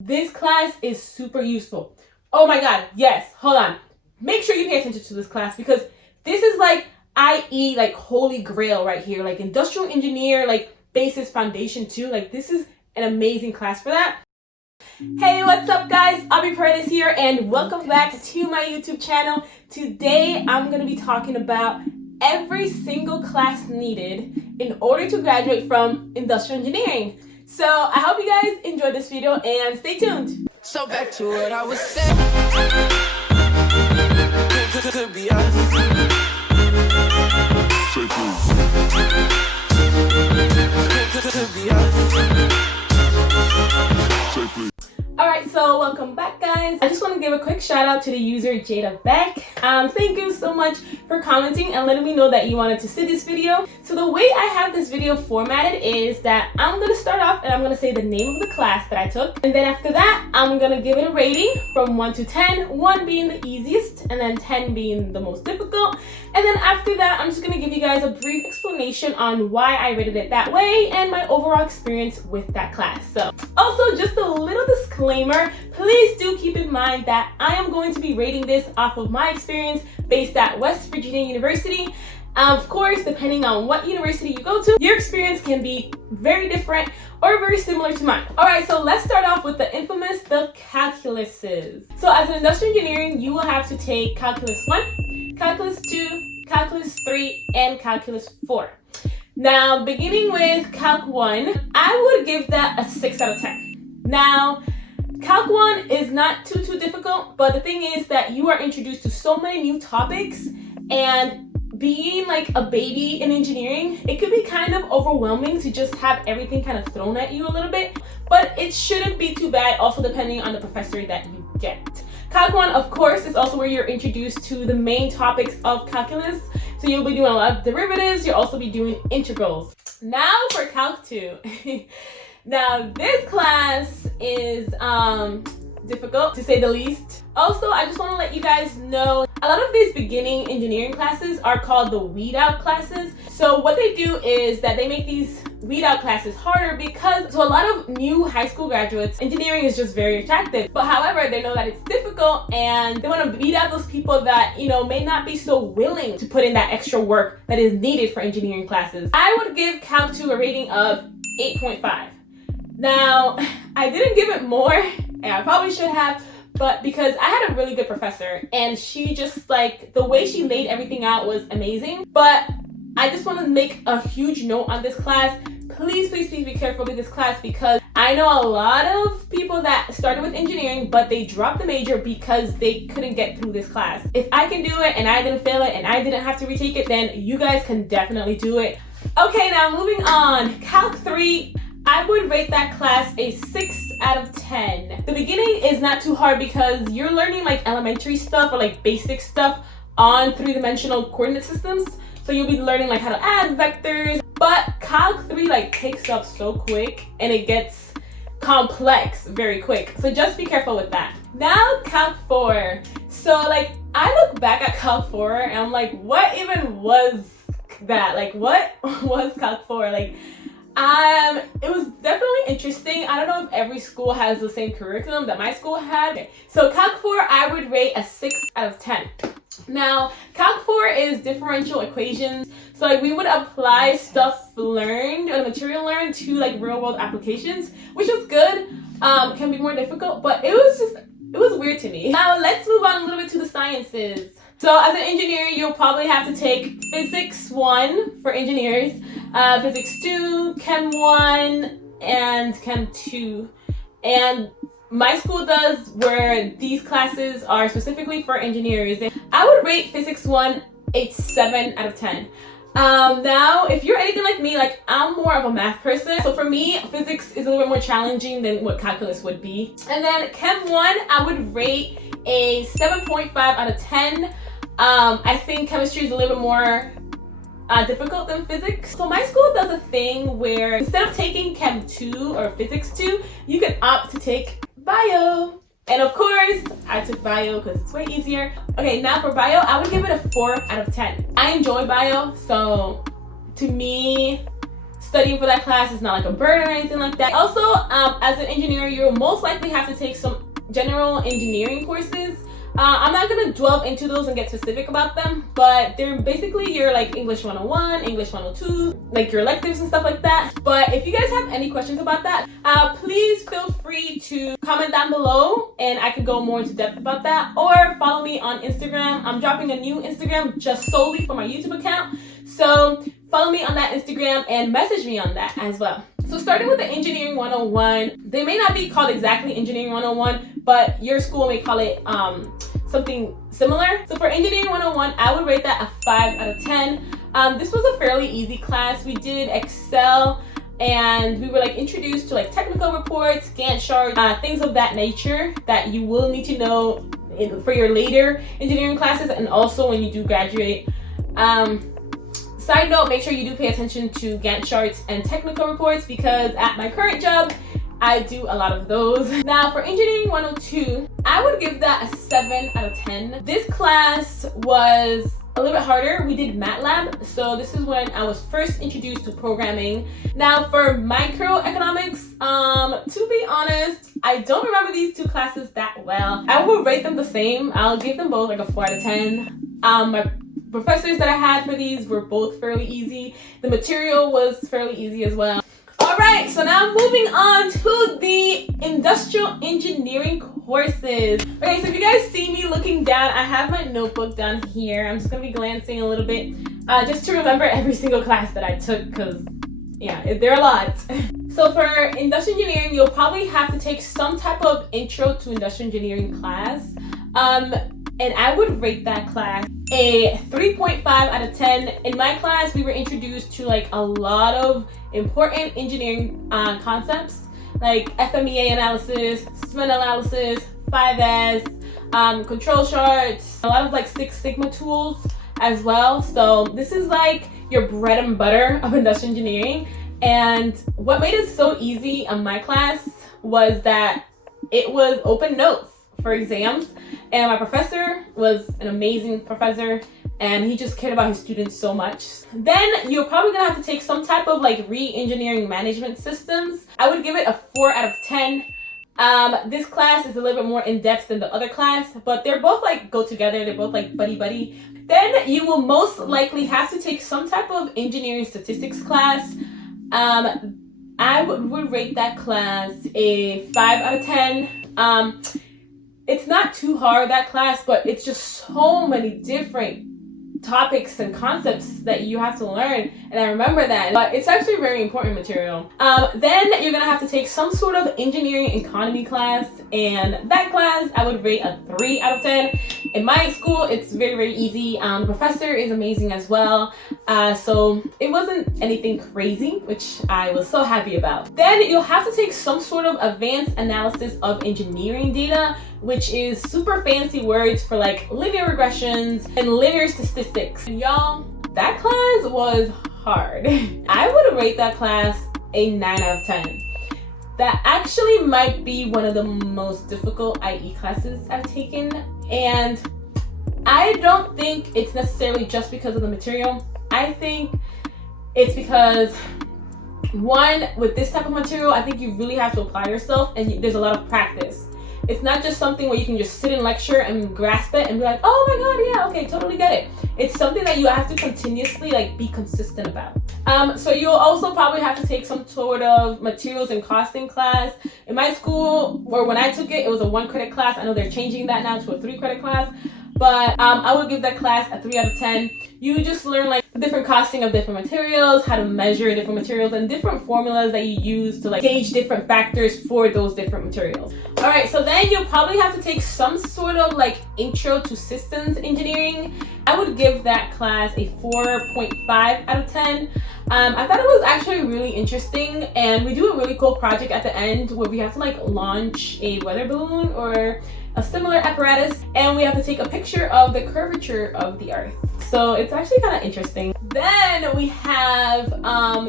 This class is super useful. Oh my god, yes, hold on. Make sure you pay attention to this class because this is like IE, like holy grail right here, like industrial engineer, like basis foundation too. Like this is an amazing class for that. Hey, what's up guys? Abby Paredes here and welcome back to my YouTube channel. Today I'm going to be talking about every single class needed in order to graduate from industrial engineering. So I hope you guys enjoyed this video and stay tuned. So back to what I was saying. Could be us. Could be us. Alright, so welcome back guys. I just want to give a quick shout out to the user Jada Beck. Thank you so much for commenting and letting me know that you wanted to see this video. So the way I have this video formatted is that I'm going to start off and I'm going to say the name of the class that I took. And then after that, I'm going to give it a rating from 1 to 10, 1 being the easiest and then 10 being the most difficult. And then after that, I'm just going to give you guys a brief explanation on why I rated it that way and my overall experience with that class. So also just a little disclaimer, please do keep in mind that I am going to be rating this off of my experience based at West Virginia University. Of course, depending on what university you go to, your experience can be very different or very similar to mine. All right, so let's start off with the infamous, the calculuses. So as an industrial engineering, you will have to take Calculus 1, Calculus 2, Calculus 3, and Calculus 4. Now, beginning with Calc 1, I would give that a 6 out of 10. Now, Calc 1 is not too difficult, but the thing is that you are introduced to so many new topics, and being like a baby in engineering, it could be kind of overwhelming to just have everything kind of thrown at you a little bit, but it shouldn't be too bad, also depending on the professor that you get. Calc 1, of course, is also where you're introduced to the main topics of calculus. So you'll be doing a lot of derivatives, you'll also be doing integrals. Now for Calc 2. Now this class is difficult to say the least. Also, I just want to let you guys know, a lot of these beginning engineering classes are called the weed out classes. So what they do is that they make these weed out classes harder because to a lot of new high school graduates, engineering is just very attractive. But however, they know that it's difficult and they want to weed out those people that, you know, may not be so willing to put in that extra work that is needed for engineering classes. I would give Calc 2 a rating of 8.5. Now, I didn't give it more, and I probably should have, but because I had a really good professor and she just like, the way she laid everything out was amazing. But I just want to make a huge note on this class. Please be careful with this class because I know a lot of people that started with engineering, but they dropped the major because they couldn't get through this class. If I can do it and I didn't fail it and I didn't have to retake it, then you guys can definitely do it. Okay, now moving on. Calc 3. I would rate that class a 6 out of 10. The beginning is not too hard because you're learning like elementary stuff or like basic stuff on three-dimensional coordinate systems. So you'll be learning like how to add vectors. But Calc 3 like picks up so quick and it gets complex very quick. So just be careful with that. Now Calc 4. So like I look back at Calc 4 and I'm like, what even was that? Like what was Calc 4? Like it was definitely interesting. I don't know if every school has the same curriculum that my school had. Okay. So Calc 4, I would rate a 6 out of 10. Now, Calc 4 is differential equations. So like we would apply stuff learned or material learned to like real world applications, which is good. Can be more difficult, but it was weird to me. Now let's move on a little bit to the sciences. So as an engineer, you'll probably have to take Physics 1 for engineers, Physics 2, Chem 1, and Chem 2. And my school does where these classes are specifically for engineers. I would rate Physics 1 a 7 out of 10. Now, if you're anything like me, like I'm more of a math person. So for me, physics is a little bit more challenging than what calculus would be. And then Chem 1, I would rate a 7.5 out of 10. I think chemistry is a little bit more difficult than physics. So my school does a thing where instead of taking Chem 2 or Physics 2, you can opt to take Bio. And of course, I took Bio because it's way easier. Okay, now for Bio, I would give it a 4 out of 10. I enjoy Bio, so to me, studying for that class is not like a burden or anything like that. Also, as an engineer, you'll most likely have to take some general engineering courses. I'm not gonna delve into those and get specific about them, but they're basically your like English 101, English 102, like your electives and stuff like that. But if you guys have any questions about that, please feel free to comment down below and I could go more into depth about that, or follow me on Instagram. I'm dropping a new Instagram just solely for my YouTube account, so follow me on that Instagram and message me on that as well. So starting with the Engineering 101, they may not be called exactly Engineering 101, but your school may call it something similar. So for Engineering 101, I would rate that a 5 out of 10. This was a fairly easy class. We did Excel and we were like introduced to like technical reports, Gantt charts, things of that nature that you will need to know for your later engineering classes and also when you do graduate. Side note, make sure you do pay attention to Gantt charts and technical reports because at my current job, I do a lot of those. Now for Engineering 102, I would give that a 7 out of 10. This class was a little bit harder. We did MATLAB, so this is when I was first introduced to programming. Now for microeconomics, to be honest, I don't remember these two classes that well. I will rate them the same. I'll give them both like a 4 out of 10. My professors that I had for these were both fairly easy. The material was fairly easy as well. Alright, so now moving on to the industrial engineering courses. Okay, so if you guys see me looking down, I have my notebook down here. I'm just going to be glancing a little bit just to remember every single class that I took because, yeah, there are a lot. So for industrial engineering, you'll probably have to take some type of intro to industrial engineering class. And I would rate that class a 3.5 out of 10. In my class, we were introduced to like a lot of important engineering concepts like FMEA analysis, SMEN analysis, 5S, control charts, a lot of like Six Sigma tools as well. So this is like your bread and butter of industrial engineering. And what made it so easy on my class was that it was open notes for exams, and my professor was an amazing professor and he just cared about his students so much. Then you're probably gonna have to take some type of like re-engineering management systems. I would give it a 4 out of 10. This class is a little bit more in-depth than the other class, but they're both like go together. They're both like buddy-buddy. Then you will most likely have to take some type of engineering statistics class. I would rate that class a 5 out of 10. It's not too hard, that class, but it's just so many different topics and concepts that you have to learn, and I remember that, but it's actually very important material. Then you're gonna have to take some sort of engineering economy class, and that class I would rate a 3 out of 10. In my school, it's very, very easy. The professor is amazing as well, so it wasn't anything crazy, which I was so happy about. Then you'll have to take some sort of advanced analysis of engineering data, which is super fancy words for like linear regressions and linear statistics. And y'all, that class was hard. I would rate that class a 9 out of 10. That actually might be one of the most difficult IE classes I've taken, and I don't think it's necessarily just because of the material. I think it's because, one, with this type of material, I think you really have to apply yourself, and there's a lot of practice. It's not just something where you can just sit in lecture and grasp it and be like, oh my god, yeah, okay, totally get it. It's something that you have to continuously like be consistent about. So you'll also probably have to take some sort of materials and costing class. In my school, or when I took it, it was a 1 credit class. I know they're changing that now to a 3 credit class, but I would give that class a 3 out of 10. You just learn like the different costing of different materials, how to measure different materials, and different formulas that you use to like gauge different factors for those different materials. All right, so then you'll probably have to take some sort of like intro to systems engineering. I would give that class a 4.5 out of 10. I thought it was actually really interesting, and we do a really cool project at the end where we have to like launch a weather balloon or a similar apparatus, and we have to take a picture of the curvature of the earth. So it's actually kind of interesting. Then we have,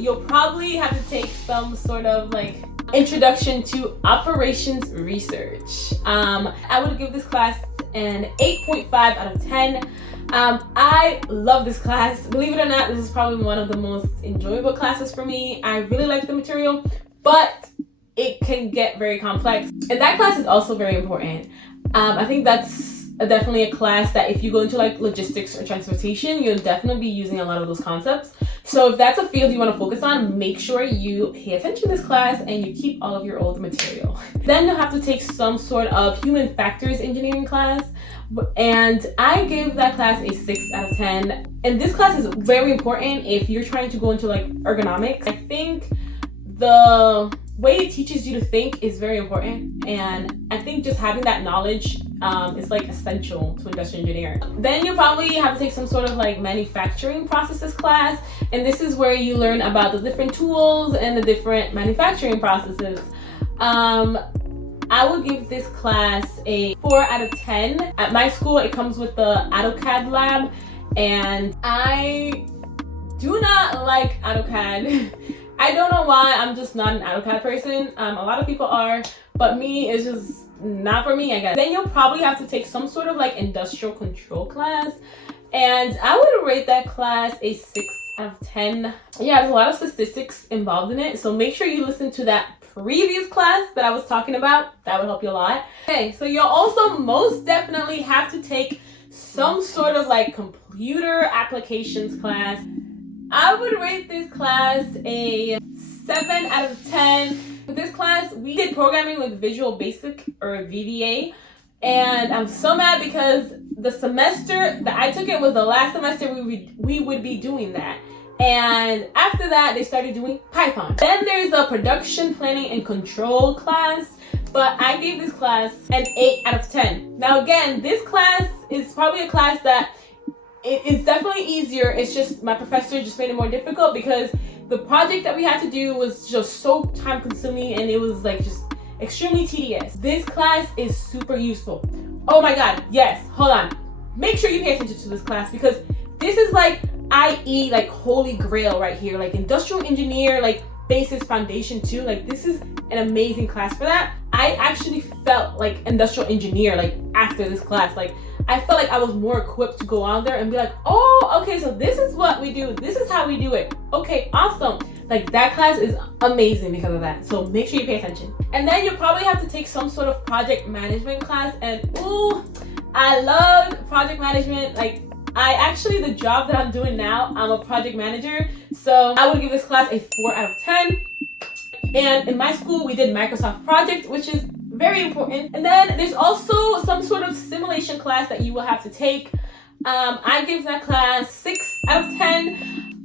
you'll probably have to take some sort of like introduction to operations research. I would give this class an 8.5 out of 10. I love this class. Believe it or not, this is probably one of the most enjoyable classes for me. I really like the material, but it can get very complex. And that class is also very important. I think that's definitely a class that if you go into like logistics or transportation, you'll definitely be using a lot of those concepts. So if that's a field you want to focus on, make sure you pay attention to this class and you keep all of your old material. Then you'll have to take some sort of human factors engineering class. And I give that class a 6 out of 10. And this class is very important if you're trying to go into like ergonomics. I think the way it teaches you to think is very important, and I think just having that knowledge is like essential to industrial engineer. Then you probably have to take some sort of like manufacturing processes class, and this is where you learn about the different tools and the different manufacturing processes. I would give this class a 4 out of 10. At my school, it comes with the AutoCAD lab, and I do not like AutoCAD. I don't know why, I'm just not an AutoCAD person. A lot of people are, but me, it's just not for me, I guess. Then you'll probably have to take some sort of like industrial control class, and I would rate that class a 6 out of 10. Yeah, there's a lot of statistics involved in it, so make sure you listen to that previous class that I was talking about. That would help you a lot. Okay, so you'll also most definitely have to take some sort of like computer applications class. I would rate this class a 7 out of 10. With this class, we did programming with Visual Basic or VBA, and I'm so mad because the semester that I took it was the last semester we would be doing that. And after that, they started doing Python. Then there's a production planning and control class, but I gave this class an 8 out of 10. Now again, this class is probably a class that it's definitely easier. It's just my professor just made it more difficult because the project that we had to do was just so time consuming and it was like just extremely tedious. This class is super useful. Oh my god, yes, hold on. Make sure you pay attention to this class because this is like IE, like holy grail right here, like industrial engineer, like basis foundation too. Like this is an amazing class for that. I actually felt like industrial engineer like after this class. Like I felt like I was more equipped to go out there and be like, oh, okay, so this is what we do. This is how we do it. Okay, awesome. Like that class is amazing because of that. So make sure you pay attention. And then you'll probably have to take some sort of project management class. And ooh, I loved project management. Like the job that I'm doing now, I'm a project manager. So I would give this class a 4 out of 10. And in my school, we did Microsoft Project, which is very important. And then there's also some sort of simulation class that you will have to take. I give that class 6 out of 10.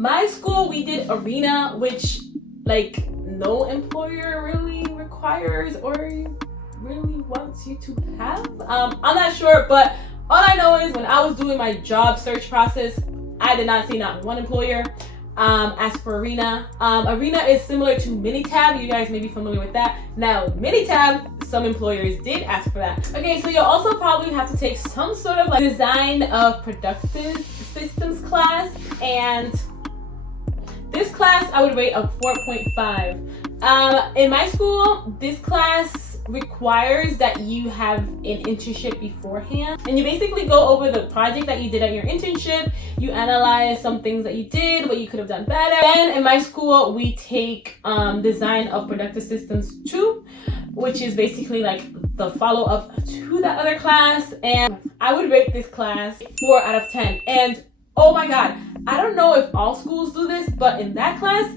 My school, we did Arena, which like no employer really requires or really wants you to have. I'm not sure, but all I know is when I was doing my job search process, I did not see not one employer ask for Arena. Arena is similar to Minitab. You guys may be familiar with that. Now, Minitab, some employers did ask for that. Okay, so you'll also probably have to take some sort of like design of productive systems class, and this class I would rate a 4.5. In my school, this class requires that you have an internship beforehand, and you basically go over the project that you did at your internship. You analyze some things that you did, what you could have done better. Then in my school, we take design of productive systems 2, which is basically like the follow-up to that other class, and I would rate this class 4 out of 10. And oh my god, I don't know if all schools do this, but in that class,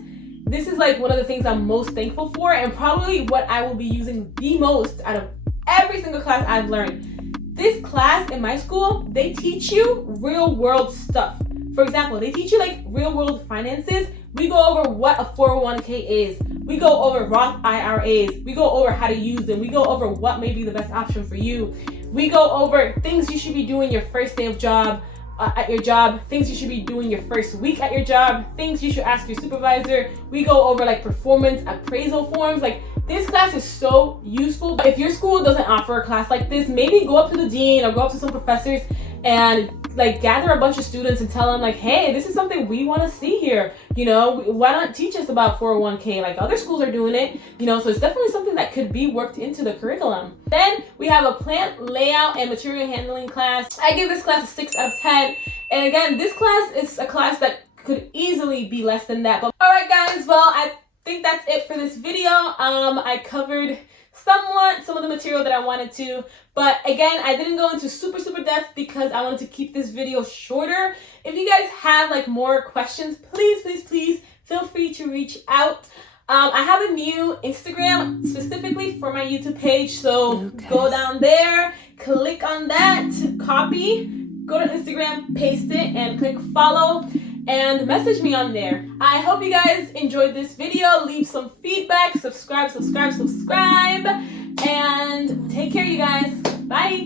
this is like one of the things I'm most thankful for, and probably what I will be using the most out of every single class I've learned. This class in my school, they teach you real world stuff. For example, they teach you like real world finances. We go over what a 401k is. We go over Roth IRAs. We go over how to use them. We go over what may be the best option for you. We go over things you should be doing your first day of job. At your job, things you should be doing your first week at your job, things you should ask your supervisor. We go over like performance appraisal forms. Like this class is so useful. But if your school doesn't offer a class like this, maybe go up to the dean or go up to some professors and like gather a bunch of students and tell them like, hey, this is something we want to see here. You know, why not teach us about 401k like other schools are doing it? You know, so it's definitely something that could be worked into the curriculum. Then we have a plant layout and material handling class. I give this class a 6 out of 10. And again, this class is a class that could easily be less than that. But all right, guys, well, I think that's it for this video. I covered somewhat some of the material that I wanted to, but again, I didn't go into super depth because I wanted to keep this video shorter. If you guys have like more questions, please feel free to reach out. I have a new Instagram specifically for my YouTube page, so go down there, click on that, copy, go to Instagram, paste it, and click follow, and message me on there. I hope you guys enjoyed this video. Leave some feedback, subscribe, and take care, you guys. Bye.